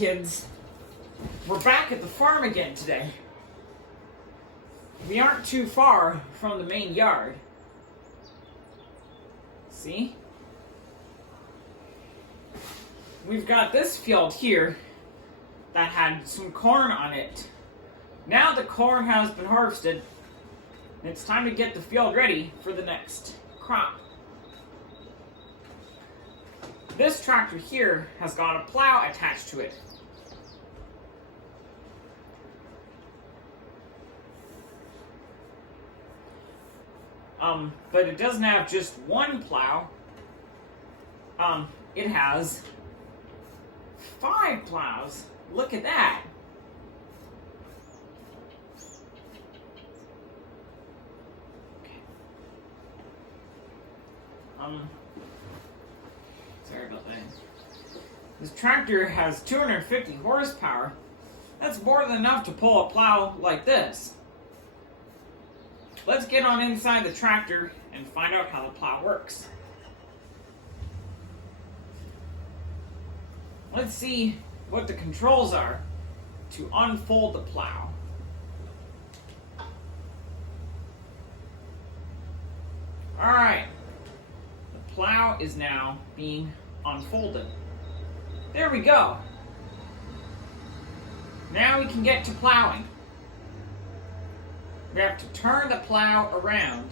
kids. We're back at the farm again today. We aren't too far from the main yard. See? We've got this field here that had some corn on it. Now the corn has been harvested, and it's time to get the field ready for the next crop. This tractor here has got a plow attached to it. But it doesn't have just one plow. It has 5 plows. Look at that. Sorry about that. This tractor has 250 horsepower. That's more than enough to pull a plow like this. Let's get on inside the tractor and find out how the plow works. Let's see what the controls are to unfold the plow. Alright, the plow is now being unfolded. There we go. Now we can get to plowing. We have to turn the plow around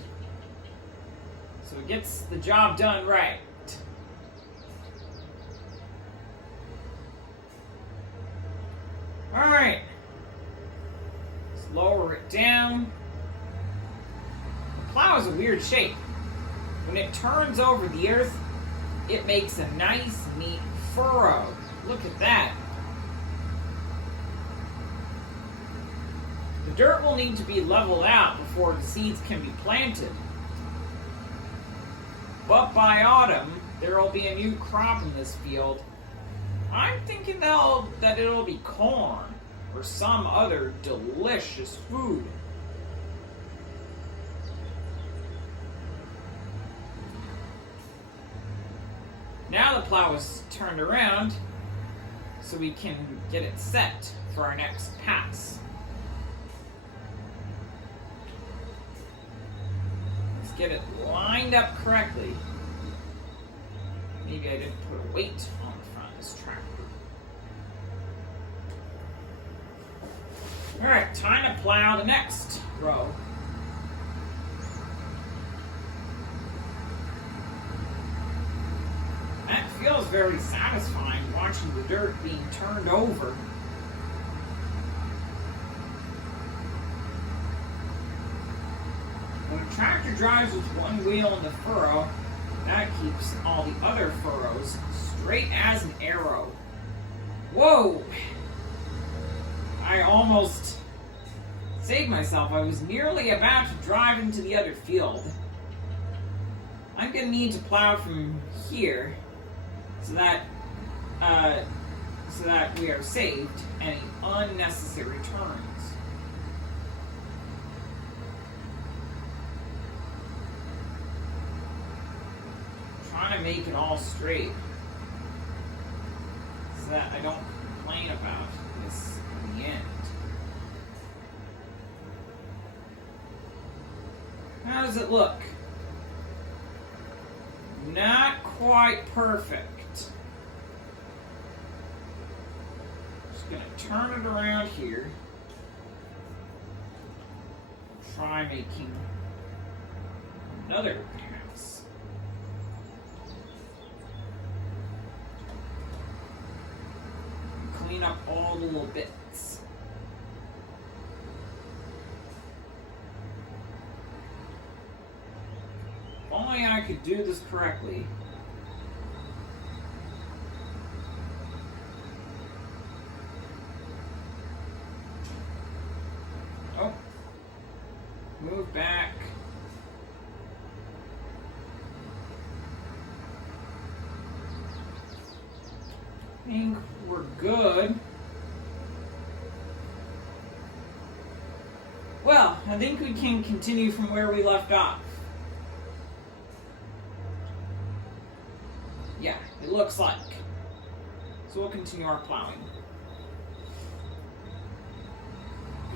so it gets the job done right. Alright, let's lower it down. The plow is a weird shape. When it turns over the earth, it makes a nice, neat furrow. Look at that. The dirt will need to be leveled out before the seeds can be planted. But by autumn, there will be a new crop in this field. I'm thinking that it'll be corn or some other delicious food. Now the plow is turned around so we can get it set for our next pass. Let's get it lined up correctly. Maybe I didn't put a weight on the front of this tractor. Alright, time to plow the next row. That feels very satisfying, watching the dirt being turned over. When a tractor drives with one wheel in the furrow, that keeps all the other furrows straight as an arrow. Whoa! I almost saved myself. I was nearly about to drive into the other field. I'm going to need to plow from here so that we are saved any unnecessary turns. Trying to make it all straight so that I don't complain about this in the end. How does it look? Not quite perfect. Just gonna turn it around here. Try making another pass. Clean up all the little bits. If only I could do this correctly. Oh. Move back. I think we're good. Well, I think we can continue from where we left off. Yeah, it looks like. So we'll continue our plowing.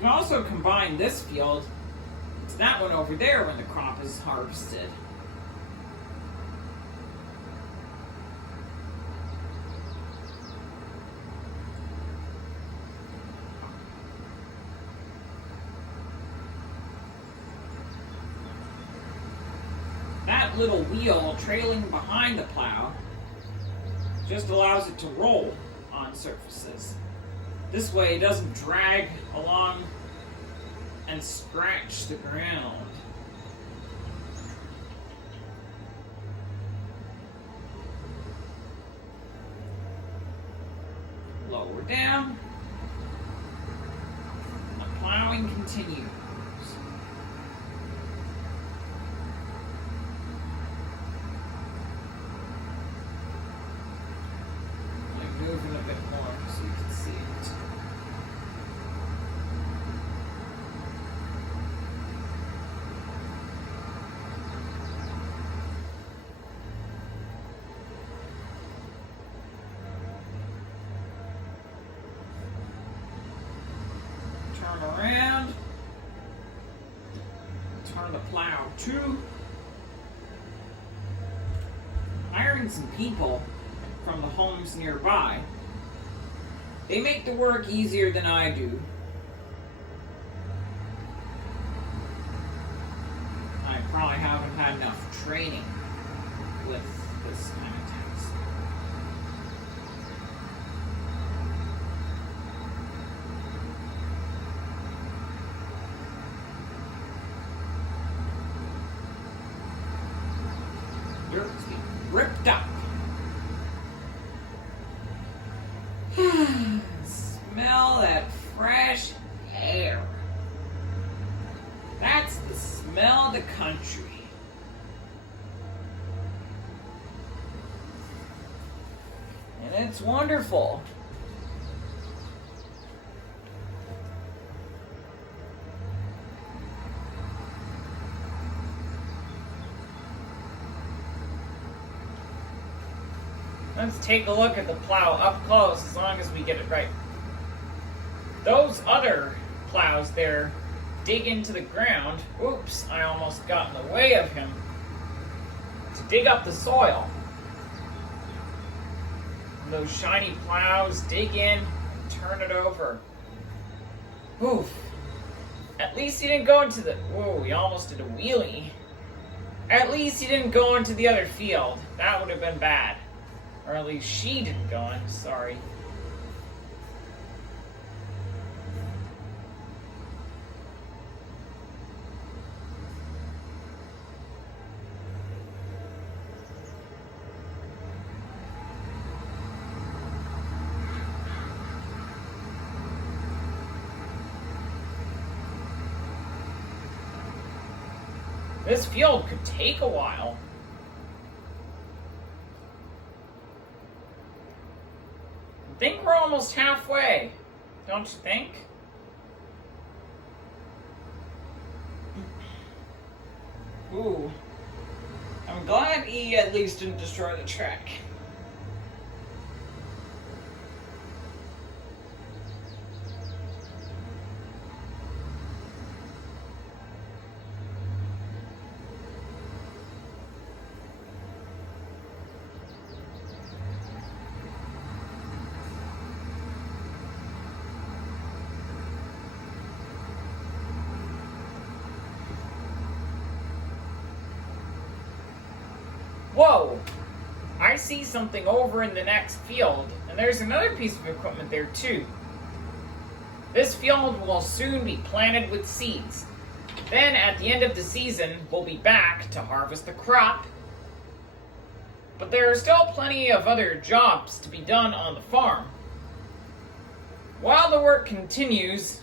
can also combine this field to that one over there when the crop is harvested. That little wheel trailing behind the plow just allows it to roll on surfaces. This way it doesn't drag along and scratch the ground. Lower down. The plowing continues. Moving a bit more so you can see it. Turn around. Turn the plow to. Hiring some people from the homes nearby. They make the work easier than I do. I probably haven't had enough training with this kind of task. Dirt's being ripped up. Smell that fresh air. That's the smell of the country. And it's wonderful. Let's take a look at the plow up close as long as we get it right. Those other plows there dig into the ground. Oops, I almost got in the way of him. To dig up the soil. And those shiny plows dig in and turn it over. Oof. At least he didn't go into the... Whoa, he almost did a wheelie. At least he didn't go into the other field. That would have been bad. Or at least she didn't go in, sorry. This field could take a while. I think we're almost halfway, don't you think? Ooh. I'm glad he at least didn't destroy the track. Whoa! I see something over in the next field, and there's another piece of equipment there too. This field will soon be planted with seeds. Then at the end of the season, we'll be back to harvest the crop. But there are still plenty of other jobs to be done on the farm. While the work continues,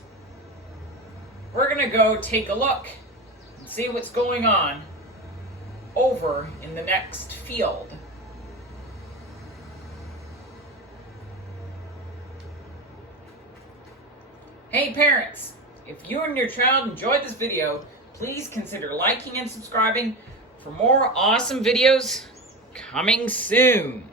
we're gonna go take a look and see what's going on over in the next field. Hey parents, if you and your child enjoyed this video, please consider liking and subscribing for more awesome videos coming soon.